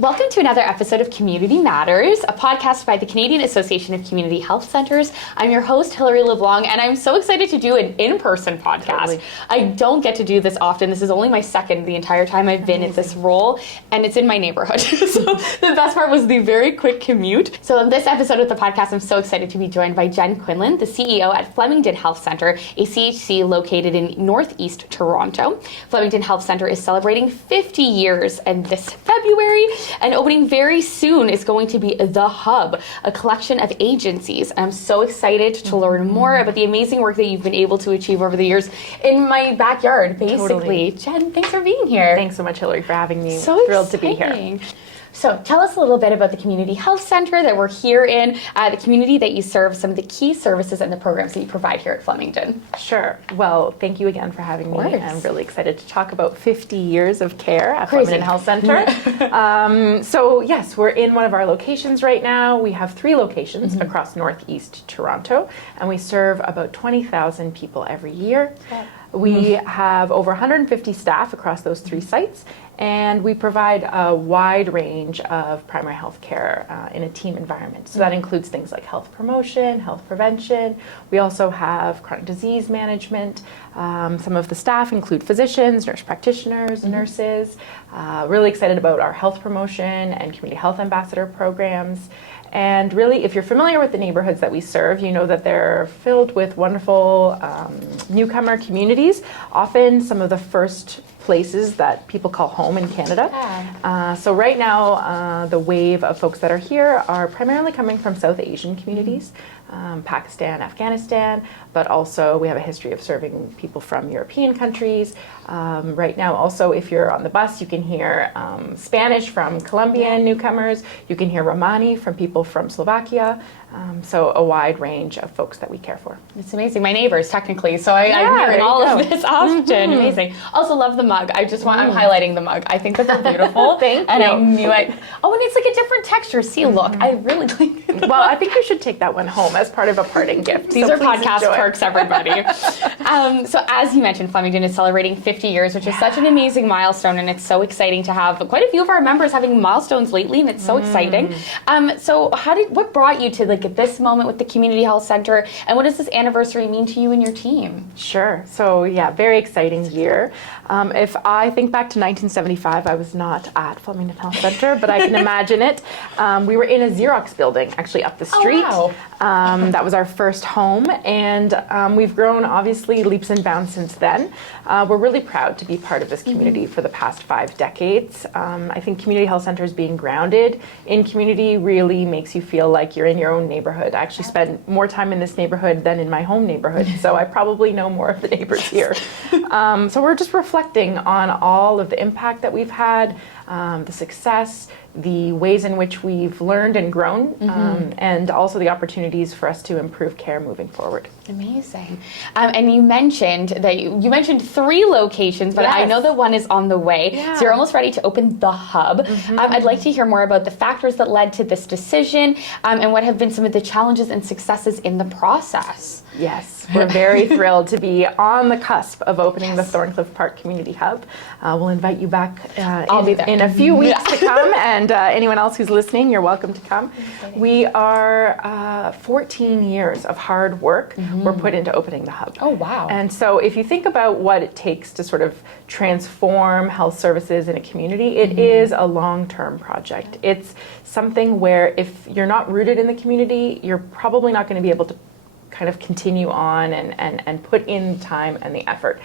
Welcome to another episode of Community Matters, a podcast by the Canadian Association of Community Health Centres. I'm your host, Hilary LeBlanc, and I'm so excited to do an in-person podcast. Totally. I don't get to do this often. This is only my second the entire time I've been at this role, and it's in my neighborhood. So the best part was the very quick commute. So in this episode of the podcast, I'm so excited to be joined by Jen Quinlan, the CEO at Flemingdon Health Centre, a CHC located in Northeast Toronto. Flemingdon Health Centre is celebrating 50 years and this February, and opening very soon is going to be The Hub, a collection of agencies. I'm so excited to learn more about the amazing work that you've been able to achieve over the years in my backyard, basically. Totally. Jen, thanks for being here. Thanks so much, Hilary, for having me. So thrilled exciting. to be here. So tell us a little bit about the Community Health Centre that we're here in, the community that you serve, some of the key services and the programs that you provide here at Flemingdon. Sure. Well, thank you again for having me. I'm really excited to talk about 50 years of care at Flemingdon Health Centre. So yes, we're in one of our locations right now. We have 3 locations across Northeast Toronto, and we serve about 20,000 people every year. We have over 150 staff across those 3 sites, and we provide a wide range of primary health care in a team environment. So that includes things like health promotion, health prevention. We also have chronic disease management. Some of the staff include physicians, nurse practitioners, nurses. Really excited about our health promotion and community health ambassador programs. And really, if you're familiar with the neighborhoods that we serve, you know that they're filled with wonderful newcomer communities, often some of the first places that people call home in Canada. So right now, the wave of folks that are here are primarily coming from South Asian communities, Pakistan, Afghanistan, but also we have a history of serving people from European countries. Right now, also, if you're on the bus, you can hear Spanish from Colombian newcomers. You can hear Romani from people from Slovakia. So a wide range of folks that we care for. It's amazing. My neighbors, technically, so I'm hearing all of this often. Amazing. Also love the mug. I'm highlighting the mug. I think that they're beautiful. Thank you. And I knew it. Oh, and it's like a different texture. See, look, I really like it. Well, I think you should take that one home as part of a parting gift. These are podcast perks, everybody. So as you mentioned, Flemingdon is celebrating 50 years, which is such an amazing milestone, and it's so exciting to have quite a few of our members having milestones lately, and it's so exciting. So what brought you to at this moment with the Community Health Centre, and what does this anniversary mean to you and your team? Sure. So yeah, very exciting year. If I think back to 1975, I was not at Flemingdon Health Centre, but I can imagine it. We were in a Xerox building actually up the street. Oh, wow. That was our first home, and we've grown obviously leaps and bounds since then. We're really proud to be part of this community for the past 5 decades. I think Community Health Centres being grounded in community really makes you feel like you're in your own neighborhood. I actually spend more time in this neighborhood than in my home neighborhood, so I probably know more of the neighbors here. So we're just reflecting on all of the impact that we've had, the success, the ways in which we've learned and grown, and also the opportunities for us to improve care moving forward. Amazing. And you mentioned that you mentioned 3 locations, but I know that one is on the way. Yeah. So you're almost ready to open The Hub. I'd like to hear more about the factors that led to this decision, and what have been some of the challenges and successes in the process. Yes, we're very thrilled to be on the cusp of opening the Thorncliffe Park Community Hub. We'll invite you back in a few weeks to come, and anyone else who's listening, you're welcome to come. We are 14 years of hard work were put into opening the Hub. Oh, wow. And so if you think about what it takes to sort of transform health services in a community, it is a long-term project. It's something where if you're not rooted in the community, you're probably not going to be able to kind of continue on and put in time and the effort.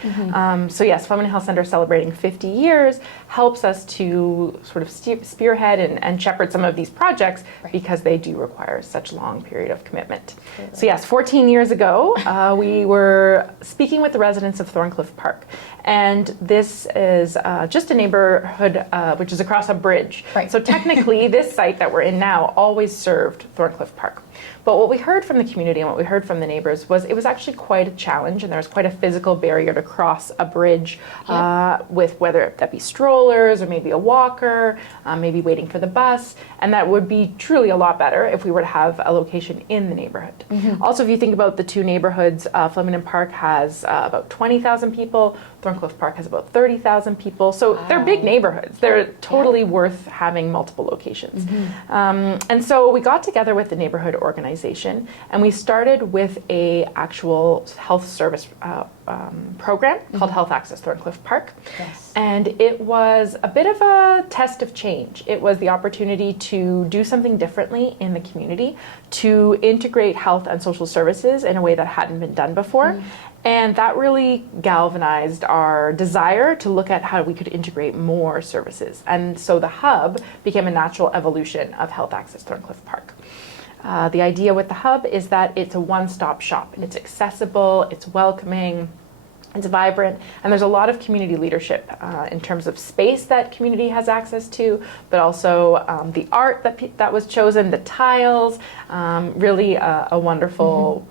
So yes, Flemingdon Health Centre celebrating 50 years helps us to sort of spearhead and shepherd some of these projects because they do require such a long period of commitment. So yes, 14 years ago, we were speaking with the residents of Thorncliffe Park. And this is just a neighborhood which is across a bridge. So technically, this site that we're in now always served Thorncliffe Park. But what we heard from the community and what we heard from the neighbors was it was actually quite a challenge, and there was quite a physical barrier to cross a bridge with whether that be strollers or maybe a walker, maybe waiting for the bus, and that would be truly a lot better if we were to have a location in the neighborhood. Also, if you think about the 2 neighborhoods, Flemingdon Park has about 20,000 people, Thorncliffe Thorncliffe Park has about 30,000 people. So they're big neighborhoods. They're totally worth having multiple locations. And so we got together with the neighborhood organization, and we started with a actual health service program called Health Access Thorncliffe Park. Yes. And it was a bit of a test of change. It was the opportunity to do something differently in the community, to integrate health and social services in a way that hadn't been done before. And that really galvanized our desire to look at how we could integrate more services. And so the hub became a natural evolution of Health Access Thorncliffe Park. The idea with the hub is that it's a one-stop shop. It's accessible, it's welcoming, it's vibrant, and there's a lot of community leadership in terms of space that community has access to, but also the art that was chosen, the tiles, really a wonderful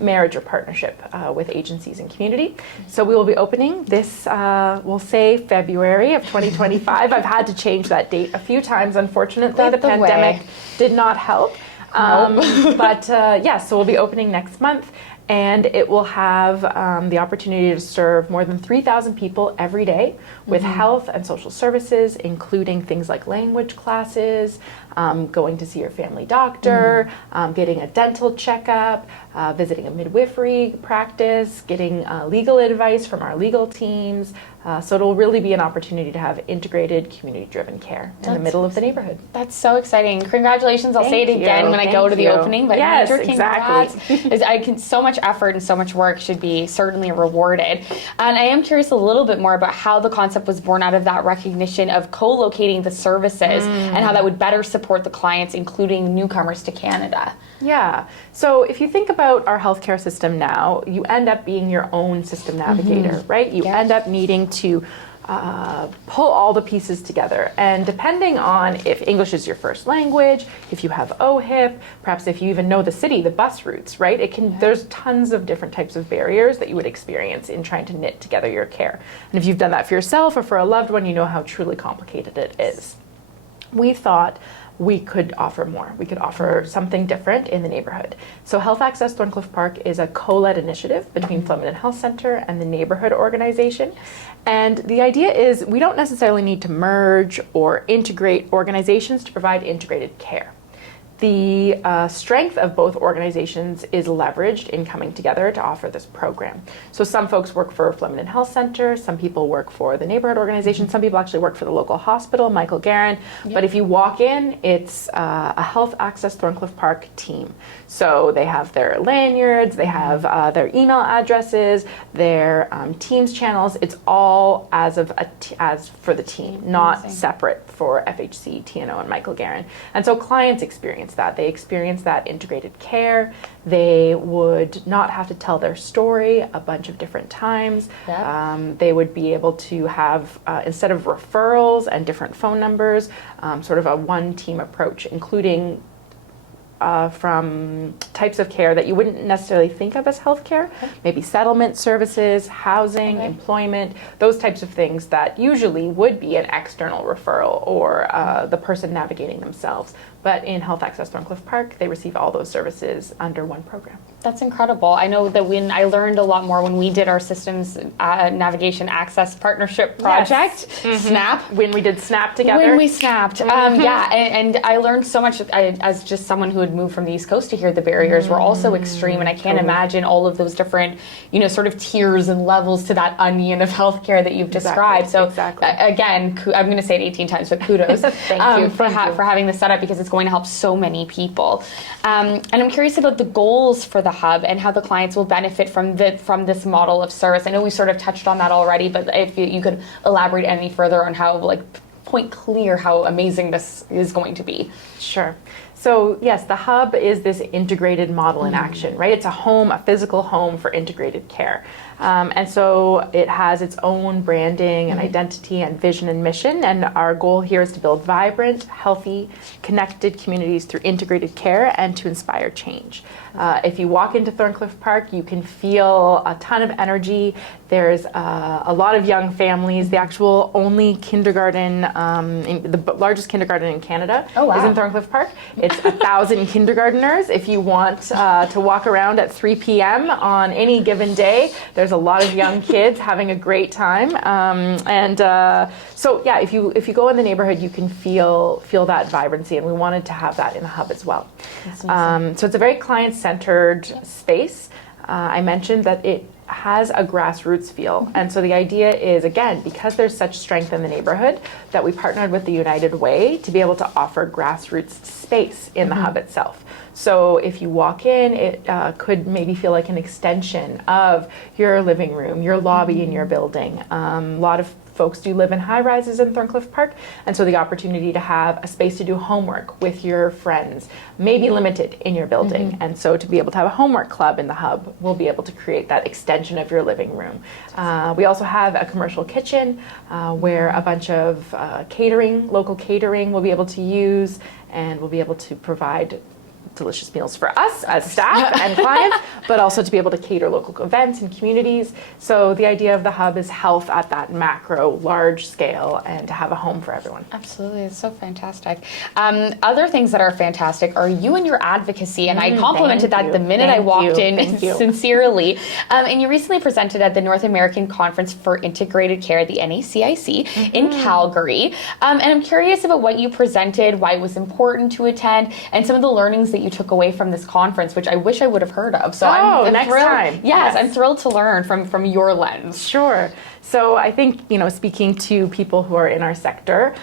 marriage or partnership with agencies and community. So we will be opening this, we'll say February of 2025. I've had to change that date a few times, unfortunately. The pandemic did not help. But so we'll be opening next month. And it will have the opportunity to serve more than 3,000 people every day with health and social services, including things like language classes, going to see your family doctor, getting a dental checkup, visiting a midwifery practice, getting legal advice from our legal teams. So it'll really be an opportunity to have integrated, community-driven care in the middle of the neighborhood. That's so exciting. Congratulations. I'll say it again when I go to the opening. But yes, major congrats. exactly. So much effort and so much work should be certainly rewarded. And I am curious a little bit more about how the concept was born out of that recognition of co-locating the services and how that would better support the clients, including newcomers to Canada. Yeah. So if you think about our healthcare system now, you end up being your own system navigator, right? You end up needing to pull all the pieces together. And depending on if English is your first language, if you have OHIP, perhaps if you even know the city, the bus routes, right? There's tons of different types of barriers that you would experience in trying to knit together your care. And if you've done that for yourself or for a loved one, you know how truly complicated it is. We thought we could offer more. We could offer something different in the neighborhood. So Health Access Thorncliffe Park is a co-led initiative between Flemingdon Health Centre and the neighborhood organization. And the idea is we don't necessarily need to merge or integrate organizations to provide integrated care. The strength of both organizations is leveraged in coming together to offer this program. So some folks work for Flemingdon Health Centre, some people work for the neighborhood organization, some people actually work for the local hospital, Michael Guerin. But if you walk in, it's a Health Access Thorncliffe Park team. So they have their lanyards, they have their email addresses, their Teams channels. It's all as for the team, not separate for FHC, TNO, and Michael Guerin. And so clients experience that. They experience that integrated care. They would not have to tell their story a bunch of different times. They would be able to have, instead of referrals and different phone numbers, sort of a one-team approach, including from types of care that you wouldn't necessarily think of as healthcare, maybe settlement services, housing, employment, those types of things that usually would be an external referral or the person navigating themselves. But in Health Access Thorncliffe Park, they receive all those services under one program. That's incredible. I know that when I learned a lot more when we did our Systems Navigation Access Partnership Project, SNAP. When we did SNAP together. When we snapped. And I learned so much as just someone who had moved from the East Coast to here. The barriers were also extreme, and I can't imagine all of those different, sort of tiers and levels to that onion of healthcare that you've described. So again, I'm going to say it 18 times, but kudos Thank you for having this set up, because it's going to help so many people. And I'm curious about the goals for the hub and how the clients will benefit from this model of service. I know we sort of touched on that already, but if you could elaborate any further on how, point clear how amazing this is going to be. Sure. So yes, the hub is this integrated model in action, right? It's a physical home for integrated care. And so it has its own branding and identity and vision and mission. And our goal here is to build vibrant, healthy, connected communities through integrated care and to inspire change. If you walk into Thorncliffe Park, you can feel a ton of energy. There's a lot of young families. The actual only kindergarten, the largest kindergarten in Canada is in Thorncliffe Park. It's It's 1,000 kindergarteners. If you want to walk around at 3 p.m. on any given day, there's a lot of young kids having a great time. So yeah, if you go in the neighborhood, you can feel that vibrancy, and we wanted to have that in the hub as well. So it's a very client-centered space. I mentioned that it has a grassroots feel. And so the idea is, again, because there's such strength in the neighborhood, that we partnered with the United Way to be able to offer grassroots space in the hub itself. So if you walk in, it could maybe feel like an extension of your living room, your lobby in your building. A lot of folks do live in high rises in Thorncliffe Park, and so the opportunity to have a space to do homework with your friends may be limited in your building. And so to be able to have a homework club in the hub, we'll be able to create that extension of your living room. We also have a commercial kitchen where a bunch of local catering we'll be able to use, and we'll be able to provide delicious meals for us as staff and clients, but also to be able to cater local events and communities. So the idea of the hub is health at that macro, large scale, and to have a home for everyone. Absolutely, it's so fantastic. Other things that are fantastic are you and your advocacy, and I complimented that the minute I walked in, sincerely. And you recently presented at the North American Conference for Integrated Care, the NACIC, in Calgary. And I'm curious about what you presented, why it was important to attend, and some of the learnings that you took away from this conference, which I wish I would have heard of. So I'm next thrilled. time. Yes, I'm thrilled to learn from your lens. Sure. So I think, speaking to people who are in our sector,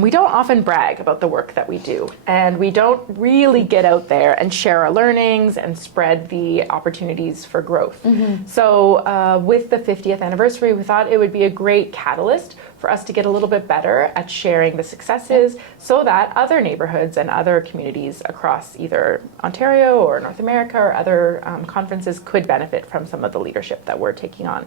we don't often brag about the work that we do. And we don't really get out there and share our learnings and spread the opportunities for growth. So with the 50th anniversary, we thought it would be a great catalyst for us to get a little bit better at sharing the successes so that other neighborhoods and other communities across either Ontario or North America or other conferences could benefit from some of the leadership that we're taking on.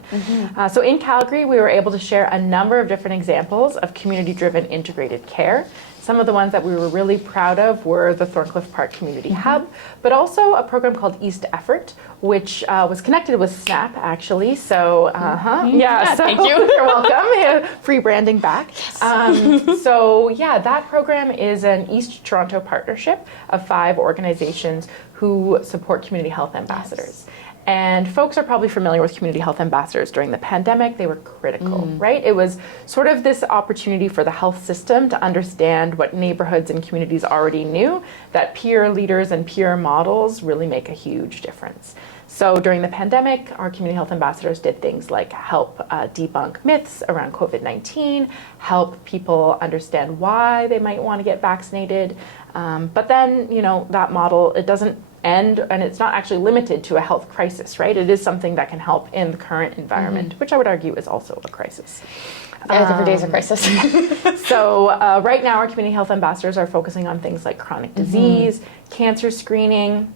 So in Calgary, we were able to share a number of different examples of community-driven integrated care. Some of the ones that we were really proud of were the Thorncliffe Park Community Hub, but also a program called East Effort, which was connected with SNAP, actually. So, so thank you. You're welcome. Free branding back. So, that program is an East Toronto partnership of 5 organizations who support community health ambassadors. And folks are probably familiar with community health ambassadors. During the pandemic, they were critical, right? It was sort of this opportunity for the health system to understand what neighborhoods and communities already knew, that peer leaders and peer models really make a huge difference. So during the pandemic, our community health ambassadors did things like help debunk myths around COVID-19, help people understand why they might want to get vaccinated. But then, that model, it doesn't end, and it's not actually limited to a health crisis, right? It is something that can help in the current environment, which I would argue is also a crisis. Every day is a crisis. So right now, our community health ambassadors are focusing on things like chronic disease, cancer screening,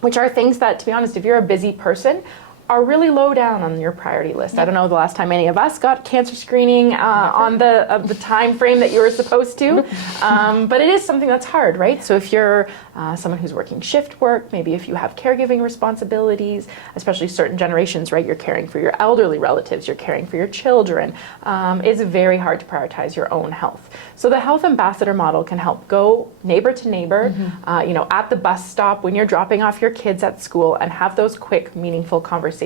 which are things that, to be honest, if you're a busy person, are really low down on your priority list. I don't know the last time any of us got cancer screening on the time frame that you were supposed to, but it is something that's hard, right? So if you're someone who's working shift work, maybe if you have caregiving responsibilities, especially certain generations, right? You're caring for your elderly relatives, you're caring for your children. It's very hard to prioritize your own health. So the health ambassador model can help go neighbor to neighbor, at the bus stop when you're dropping off your kids at school, and have those quick, meaningful conversations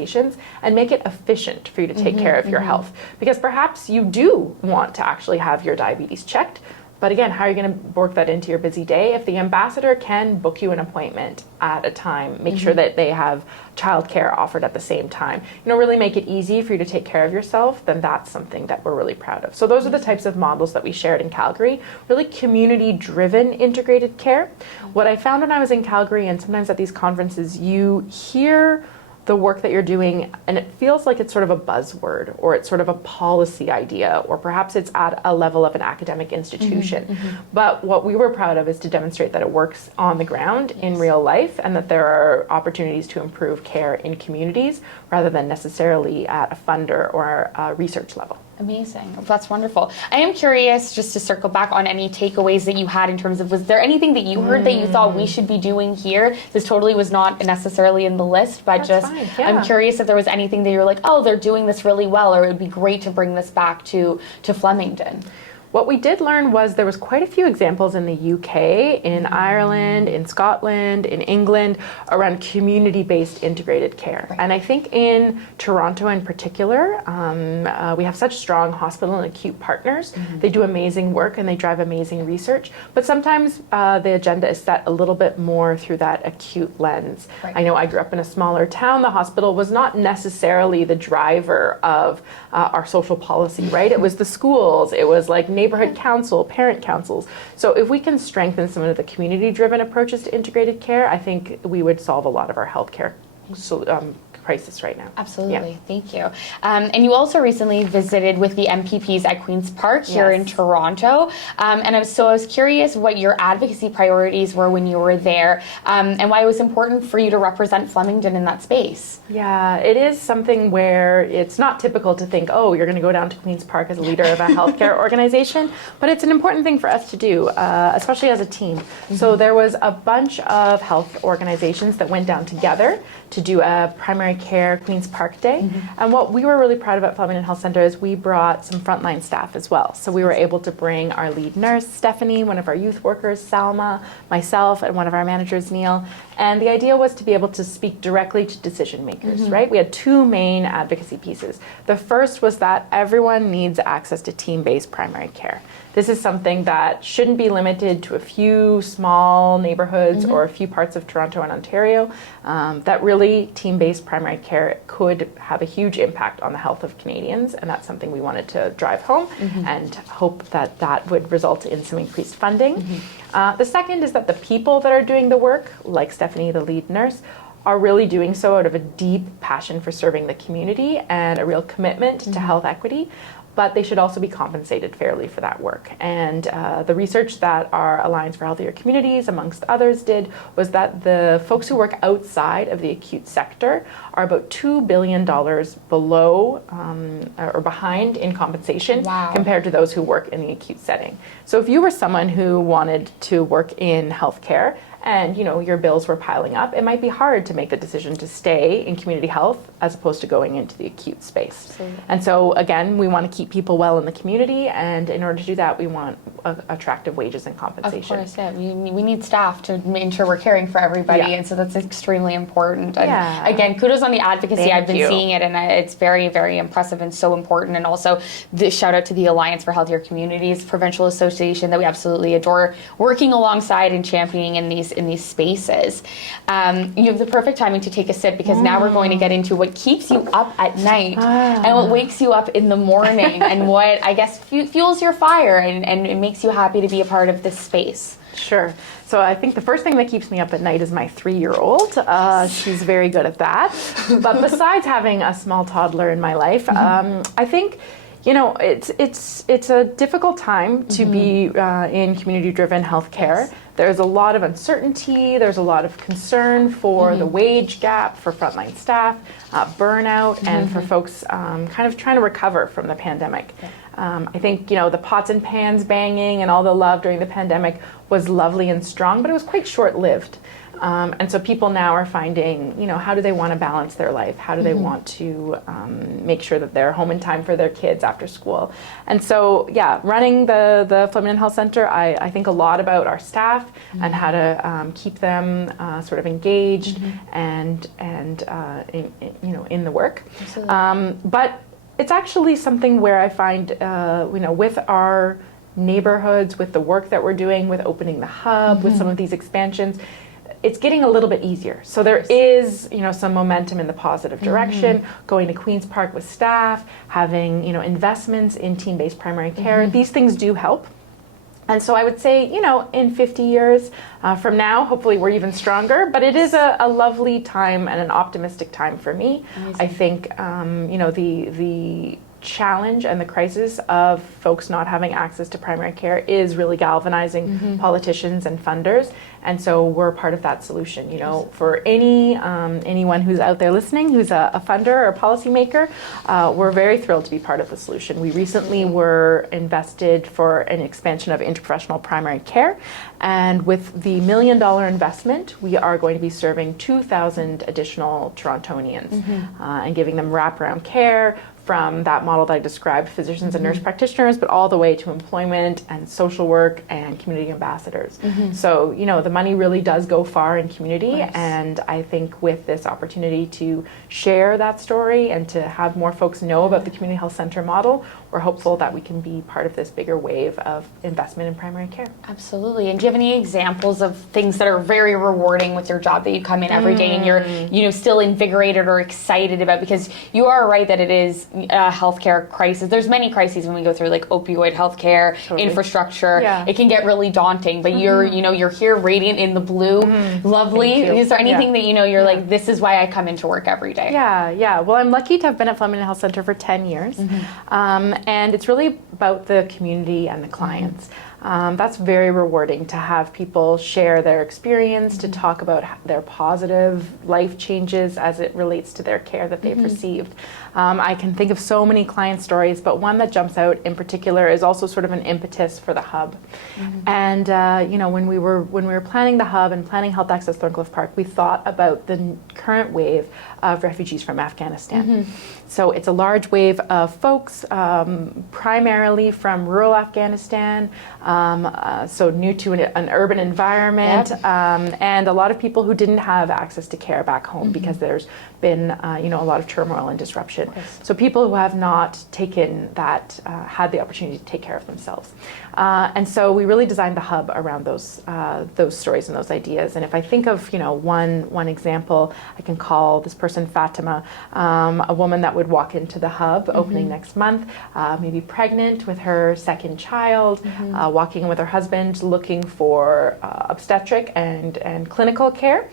and make it efficient for you to take care of your health. Because perhaps you do want to actually have your diabetes checked, but again, how are you going to work that into your busy day? If the ambassador can book you an appointment at a time, make sure that they have childcare offered at the same time, really make it easy for you to take care of yourself, then that's something that we're really proud of. So those are the types of models that we shared in Calgary, really community-driven integrated care. What I found when I was in Calgary, and sometimes at these conferences, you hear the work that you're doing, and it feels like it's sort of a buzzword, or it's sort of a policy idea, or perhaps it's at a level of an academic institution. But what we were proud of is to demonstrate that it works on the ground in real life, and that there are opportunities to improve care in communities rather than necessarily at a funder or a research level. Amazing. That's wonderful. I am curious, just to circle back on any takeaways that you had in terms of, was there anything that you heard that you thought we should be doing here? This totally was not necessarily in the list, but I'm curious if there was anything that you're like, oh, they're doing this really well, or it would be great to bring this back to Flemingdon. What we did learn was there was quite a few examples in the UK, in Ireland, in Scotland, in England, around community-based integrated care. Right. And I think in Toronto in particular, we have such strong hospital and acute partners. They do amazing work and they drive amazing research, but sometimes the agenda is set a little bit more through that acute lens. Right. I know I grew up in a smaller town. The hospital was not necessarily the driver of our social policy, right? It was the schools, it was like neighborhood council, parent councils. So if we can strengthen some of the community-driven approaches to integrated care, I think we would solve a lot of our healthcare crisis right now. Absolutely, Yeah. thank you. And you also recently visited with the MPPs at Queen's Park here in Toronto. And I was curious what your advocacy priorities were when you were there, and why it was important for you to represent Flemingdon in that space. Yeah, it is something where it's not typical to think, oh, you're going to go down to Queen's Park as a leader of a healthcare organization, but it's an important thing for us to do, especially as a team. So there was a bunch of health organizations that went down together to do a primary care Queen's Park Day. And what we were really proud of at Flemingdon Health Centre is we brought some frontline staff as well. So we were able to bring our lead nurse, Stephanie, one of our youth workers, Salma, myself, and one of our managers, Neil. And the idea was to be able to speak directly to decision makers, right? We had two main advocacy pieces. The first was that everyone needs access to team-based primary care. This is something that shouldn't be limited to a few small neighborhoods or a few parts of Toronto and Ontario. That really team-based primary care could have a huge impact on the health of Canadians, and that's something we wanted to drive home and hope that that would result in some increased funding. The second is that the people that are doing the work, like Stephanie, the lead nurse, are really doing so out of a deep passion for serving the community and a real commitment to health equity. But they should also be compensated fairly for that work. And the research that our Alliance for Healthier Communities, amongst others, did was that the folks who work outside of the acute sector are about $2 billion below or behind in compensation compared to those who work in the acute setting. So if you were someone who wanted to work in healthcare and your bills were piling up, it might be hard to make the decision to stay in community health as opposed to going into the acute space. Absolutely. And so again, we want to keep people well in the community, and in order to do that, we want attractive wages and compensation. Of course, yeah. We need staff to ensure we're caring for everybody, and so that's extremely important. And again, kudos on the advocacy. I've been seeing it, and it's very, very impressive and so important. And also, the shout out to the Alliance for Healthier Communities Provincial Association that we absolutely adore, working alongside and championing in these spaces. You have the perfect timing to take a sip, because now we're going to get into what keeps you up at night and what wakes you up in the morning and what, I guess, fuels your fire and it makes you happy to be a part of this space. Sure. So I think the first thing that keeps me up at night is my 3-year-old. She's very good at that. But besides having a small toddler in my life, I think it's a difficult time to be in community-driven healthcare. There's a lot of uncertainty. There's a lot of concern for the wage gap for frontline staff, burnout, and for folks kind of trying to recover from the pandemic. I think, the pots and pans banging and all the love during the pandemic was lovely and strong, but it was quite short-lived. And so people now are finding, how do they want to balance their life? How do they want to make sure that they're home in time for their kids after school? And so, running the Flemingdon Health Centre, I think a lot about our staff and how to keep them sort of engaged and in the work. But it's actually something where I find, with our neighborhoods, with the work that we're doing, with opening the hub, with some of these expansions, it's getting a little bit easier. So there is, some momentum in the positive direction, going to Queen's Park with staff, having, investments in team-based primary care. These things do help. And so I would say, in 50 years from now, hopefully we're even stronger, but it is a lovely time and an optimistic time for me. Amazing. I think, the challenge and the crisis of folks not having access to primary care is really galvanizing politicians and funders. And so we're part of that solution. For anyone who's out there listening, who's a funder or a policymaker, we're very thrilled to be part of the solution. We recently were invested for an expansion of interprofessional primary care. And with the $1 million investment, we are going to be serving 2,000 additional Torontonians and giving them wraparound care from that model that I described, physicians and nurse practitioners, but all the way to employment and social work and community ambassadors. So, you know, the money really does go far in community, and I think with this opportunity to share that story and to have more folks know about the community health center model, we're hopeful that we can be part of this bigger wave of investment in primary care. Absolutely. And do you have any examples of things that are very rewarding with your job that you come in every day and you're, you know, still invigorated or excited about? Because you are right that it is a healthcare crisis. There's many crises when we go through, like opioid healthcare, infrastructure. It can get really daunting, but you're, you know, you're here radiant in the blue. Lovely. Is there anything that, you know, you're like, this is why I come into work every day? Yeah. Well, I'm lucky to have been at Flemingdon Health Centre for 10 years. And it's really about the community and the clients. That's very rewarding to have people share their experience, to talk about their positive life changes as it relates to their care that they've received. I can think of so many client stories, but one that jumps out in particular is also sort of an impetus for the hub. And you know, when we were planning the hub and planning Health Access Thorncliffe Park, we thought about the current wave of refugees from Afghanistan. So it's a large wave of folks, primarily from rural Afghanistan, so new to an urban environment, and a lot of people who didn't have access to care back home because there's been you know, a lot of turmoil and disruption. So people who have not taken that, had the opportunity to take care of themselves. And so we really designed the hub around those stories and those ideas. And if I think of, you know, one example, I can call this person Fatima, a woman that would walk into the hub opening next month, maybe pregnant with her second child, walking with her husband, looking for obstetric and clinical care,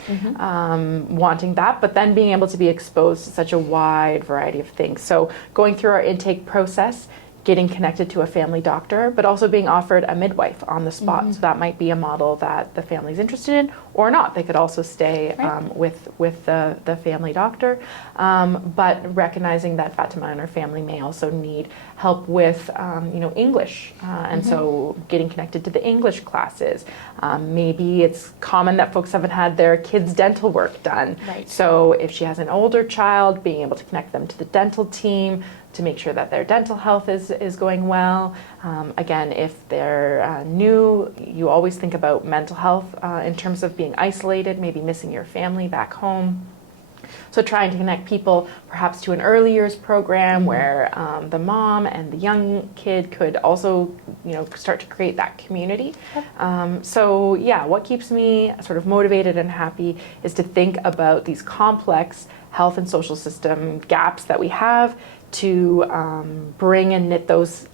wanting that, but then being able to be exposed to such a wide variety of things. So going through our intake process, getting connected to a family doctor, but also being offered a midwife on the spot. So that might be a model that the family's interested in or not. They could also stay with the family doctor, but recognizing that Fatima and her family may also need help with you know, English, and so getting connected to the English classes. Maybe it's common that folks haven't had their kids' dental work done. So if she has an older child, being able to connect them to the dental team to make sure that their dental health is going well. Again, if they're new, you always think about mental health in terms of being isolated, maybe missing your family back home. So trying to connect people perhaps to an early years program where the mom and the young kid could also, you know, start to create that community. So yeah, what keeps me sort of motivated and happy is to think about these complex health and social system gaps that we have, to bring and knit those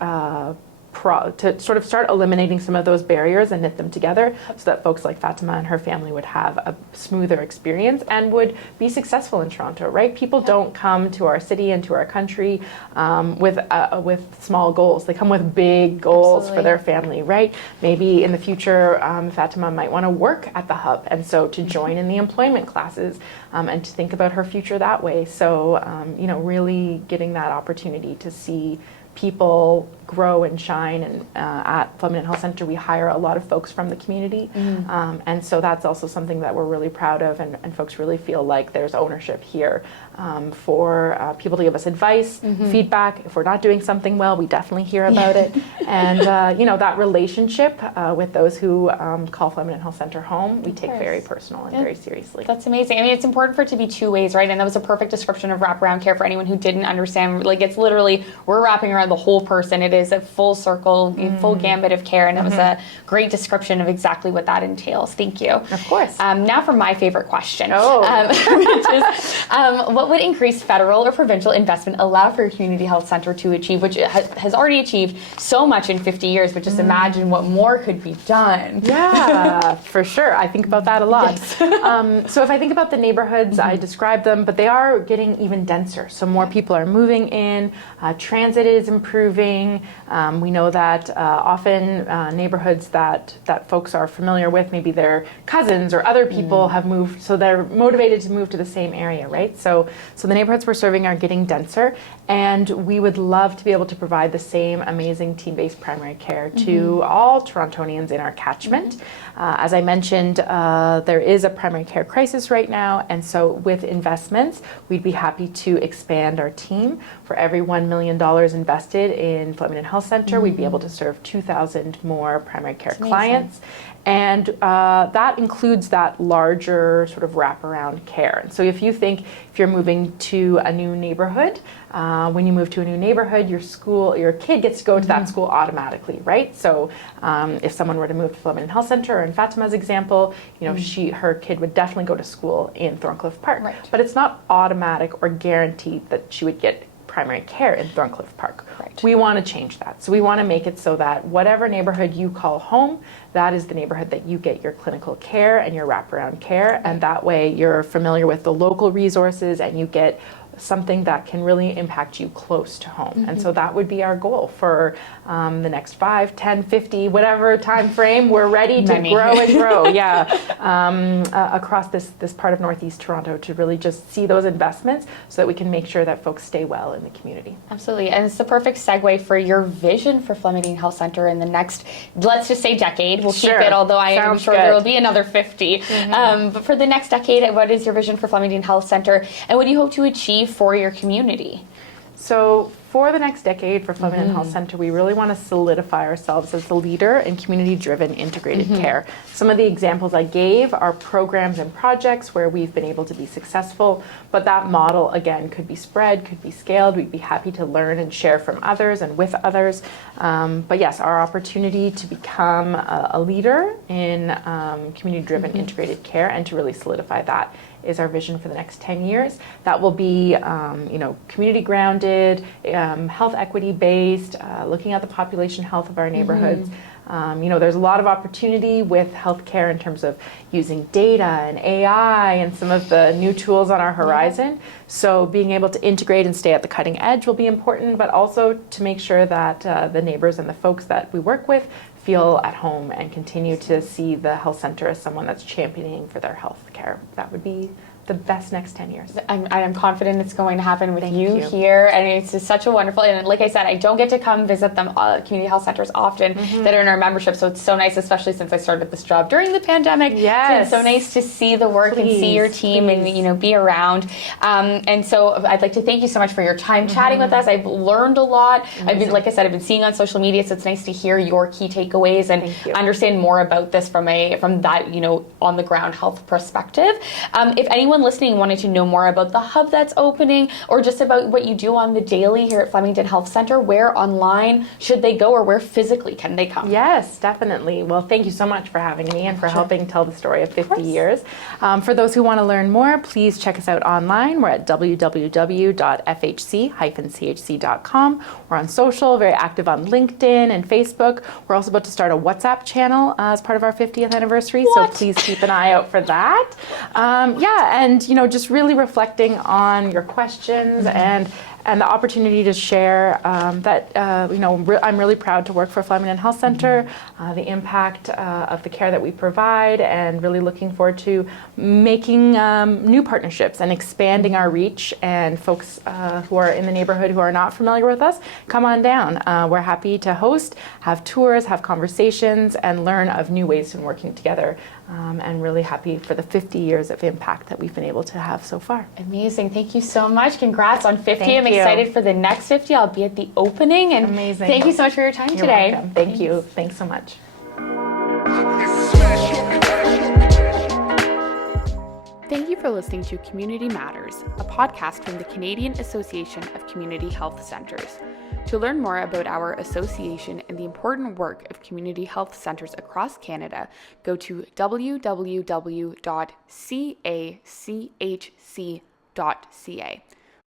to sort of start eliminating some of those barriers and knit them together so that folks like Fatima and her family would have a smoother experience and would be successful in Toronto, right? People don't come to our city and to our country with small goals. They come with big goals for their family, right? Maybe in the future, Fatima might want to work at the hub, and so to join in the employment classes and to think about her future that way. So, you know, really getting that opportunity to see people grow and shine. And at Flemingdon Health Centre, we hire a lot of folks from the community. And so that's also something that we're really proud of, and folks really feel like there's ownership here for people to give us advice, feedback. If we're not doing something well, we definitely hear about it. And, you know, that relationship with those who call Flemingdon Health Centre home, we take very personal and very seriously. That's amazing. I mean, it's important for it to be two ways, right? And that was a perfect description of wraparound care for anyone who didn't understand. Like, it's literally, we're wrapping around the whole person. It is a full circle, full gambit of care, and it was a great description of exactly what that entails. Thank you. Of course. Now for my favorite question, which is, what would increased federal or provincial investment allow for your community health centre to achieve, which it has already achieved so much in 50 years, but just imagine what more could be done. Yeah, for sure. I think about that a lot. Yes. So if I think about the neighborhoods, I described them, but they are getting even denser. So more people are moving in, transit is improving. We know that often neighborhoods that folks are familiar with, maybe their cousins or other people have moved, so they're motivated to move to the same area, right? So the neighborhoods we're serving are getting denser, and we would love to be able to provide the same amazing team-based primary care to all Torontonians in our catchment. As I mentioned, there is a primary care crisis right now, and so with investments, we'd be happy to expand our team. For every $1 million invested in Flemingdon Health Centre, we'd be able to serve 2,000 more primary care clients. And that includes that larger sort of wraparound care. And so if you're moving to a new neighborhood, when you move to a new neighborhood, your kid gets to go to that school automatically, right? So if someone were to move to Flemingdon Health Centre, or in Fatima's example, her kid would definitely go to school in Thorncliffe Park. Right. But it's not automatic or guaranteed that she would get primary care in Thorncliffe Park. Right. We want to change that. So we want to make it so that whatever neighborhood you call home, that is the neighborhood that you get your clinical care and your wraparound care. Right. And that way you're familiar with the local resources and you get something that can really impact you close to home. And so that would be our goal for the next 5, 10, 50, whatever time frame we're ready to grow and grow. Across this part of Northeast Toronto, to really just see those investments so that we can make sure that folks stay well in the community. Absolutely. And it's the perfect segue for your vision for Flemingdon Health Centre in the next, let's just say, decade. We'll keep it, although I am sure there will be another 50. But for the next decade, what is your vision for Flemingdon Health Centre, and what do you hope to achieve for your community? So for the next decade for Flemingdon Health Centre, we really want to solidify ourselves as the leader in community-driven integrated care. Some of the examples I gave are programs and projects where we've been able to be successful, but that model, again, could be spread, could be scaled. We'd be happy to learn and share from others and with others. But yes, our opportunity to become a leader in community-driven integrated care and to really solidify that is our vision for the next 10 years. That will be, community grounded, health equity based, looking at the population health of our neighborhoods. There's a lot of opportunity with healthcare in terms of using data and AI and some of the new tools on our horizon. So being able to integrate and stay at the cutting edge will be important, but also to make sure that the neighbors and the folks that we work with feel at home and continue to see the health center as someone that's championing for their health care. That would be the best next 10 years. I'm confident it's going to happen with you here, and it's just such a wonderful, and like I said, I don't get to come visit them community health centers often that are in our membership, so it's so nice, especially since I started this job during the pandemic. It's so nice to see the work and see your team and be around. And so I'd like to thank you so much for your time chatting with us. I've learned a lot. I've been, like I said, I've been seeing on social media, so it's nice to hear your key takeaways and understand more about this from that on the ground health perspective. If anyone listening wanted to know more about the hub that's opening, or just about what you do on the daily here at Flemingdon Health Centre, where online should they go, or where physically can they come? Yes, definitely. Well, thank you so much for having me and for helping tell the story of 50 years. For those who want to learn more, please check us out online. We're at www.fhc-chc.com. We're on social, very active on LinkedIn and Facebook. We're also about to start a WhatsApp channel as part of our 50th anniversary, so please keep an eye out for that. And just really reflecting on your questions and the opportunity to share that, I'm really proud to work for Flemingdon Health Centre, the impact of the care that we provide, and really looking forward to making new partnerships and expanding our reach. And folks who are in the neighborhood who are not familiar with us, come on down. We're happy to host, have tours, have conversations, and learn of new ways in working together. And really happy for the 50 years of impact that we've been able to have so far. Amazing. Thank you so much. Congrats on 50. I'm excited for the next 50. I'll be at the opening. And amazing. Thank you so much for your time today. Welcome. Thank you. Thanks so much. Thank you for listening to Community Matters, a podcast from the Canadian Association of Community Health Centres. To learn more about our association and the important work of community health centres across Canada, go to www.cachc.ca.